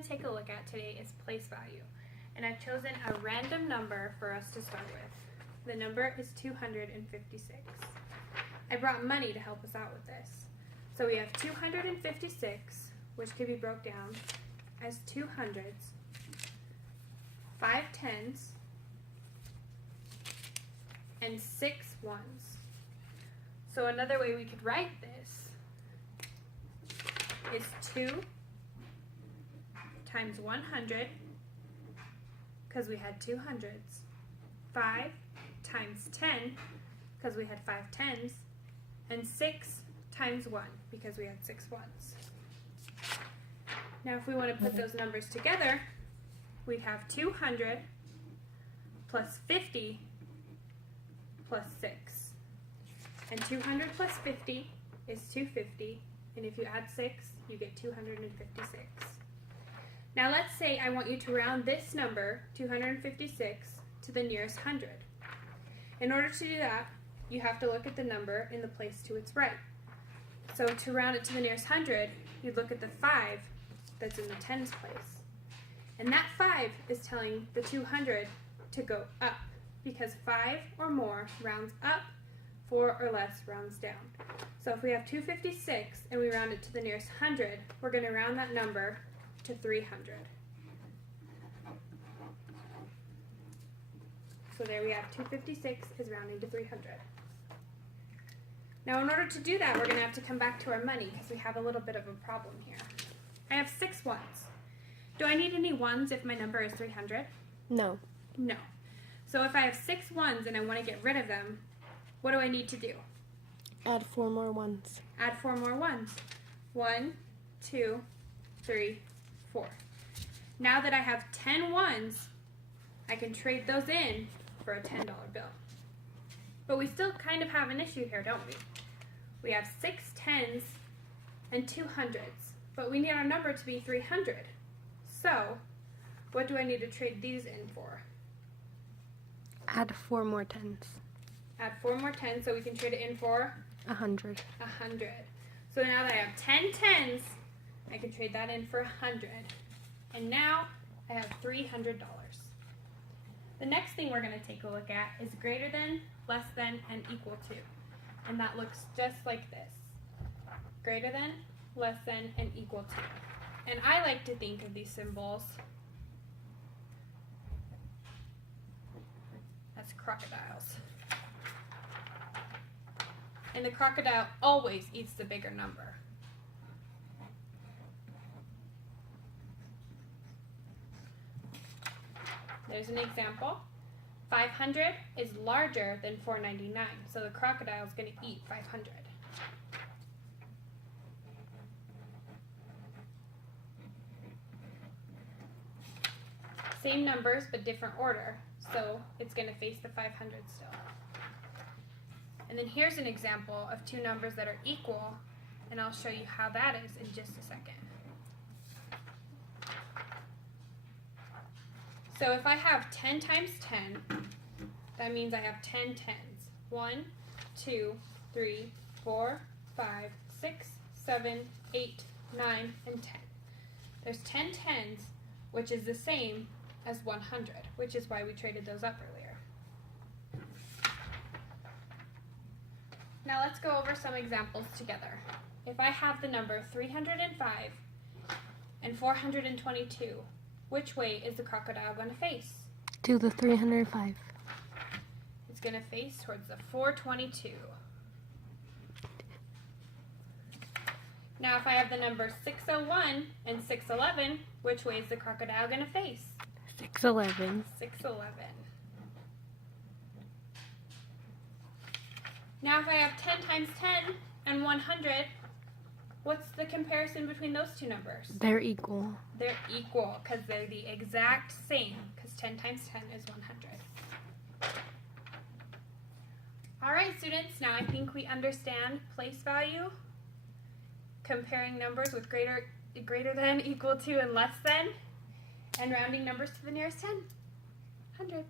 going to take a look at today is place value. And I've chosen a random number for us to start with. The number is 256. I brought money to help us out with this. So we have 256, which can be broke down as 2 hundreds, 5 tens, and 6 ones. So another way we could write this is 2 times 100, because we had 2 hundreds, 5 times 10, because we had 5 tens, and 6 times 1, because we had 6 ones. Now if we want to put those numbers together, we'd have 200 plus 50 plus 6. And 200 plus 50 is 250, and if you add 6, you get 256. Now let's say I want you to round this number, 256, to the nearest hundred. In order to do that, you have to look at the number in the place to its right. So to round it to the nearest hundred, you look at the 5 that's in the tens place. And that 5 is telling the 200 to go up, because 5 or more rounds up, 4 or less rounds down. So if we have 256 and we round it to the nearest hundred, we're going to round that number to 300. So there we have 256 is rounding to 300. Now in order to do that, we're going to have to come back to our money because we have a little bit of a problem here. I have 6 ones. Do I need any ones if my number is 300? No. No. So if I have 6 ones and I want to get rid of them, what do I need to do? Add 4 more ones. Add 4 more ones. 1, 2, 3, 4. Now that I have 10 ones, I can trade those in for a $10 bill. But we still kind of have an issue here, don't we? We have 6 tens and 2 hundreds, but we need our number to be 300. So, what do I need to trade these in for? Add 4 more tens. Add 4 more tens so we can trade it in for 100. 100. So now that I have 10 tens, I can trade that in for 100. And now I have $300. The next thing we're going to take a look at is greater than, less than, and equal to. And that looks just like this. Greater than, less than, and equal to. And I like to think of these symbols as crocodiles. And the crocodile always eats the bigger number. There's an example. 500 is larger than 499, so the crocodile is going to eat 500. Same numbers, but different order, so it's going to face the 500 still. And then here's an example of 2 numbers that are equal, and I'll show you how that is in just a second. So if I have 10 times 10, that means I have 10 tens. 1, 2, 3, 4, 5, 6, 7, 8, 9, and 10. There's 10 tens, which is the same as 100, which is why we traded those up earlier. Now let's go over some examples together. If I have the number 305 and 422, which way is the crocodile going to face? To the 305. It's going to face towards the 422. Now if I have the number 601 and 611, which way is the crocodile going to face? 611. 611. Now if I have 10 times 10 and 100, what's the comparison between those 2 numbers? They're equal. They're equal because they're the exact same, because 10 times 10 is 100. Alright students, now I think we understand place value, comparing numbers with greater than, equal to, and less than, and rounding numbers to the nearest 10. 100.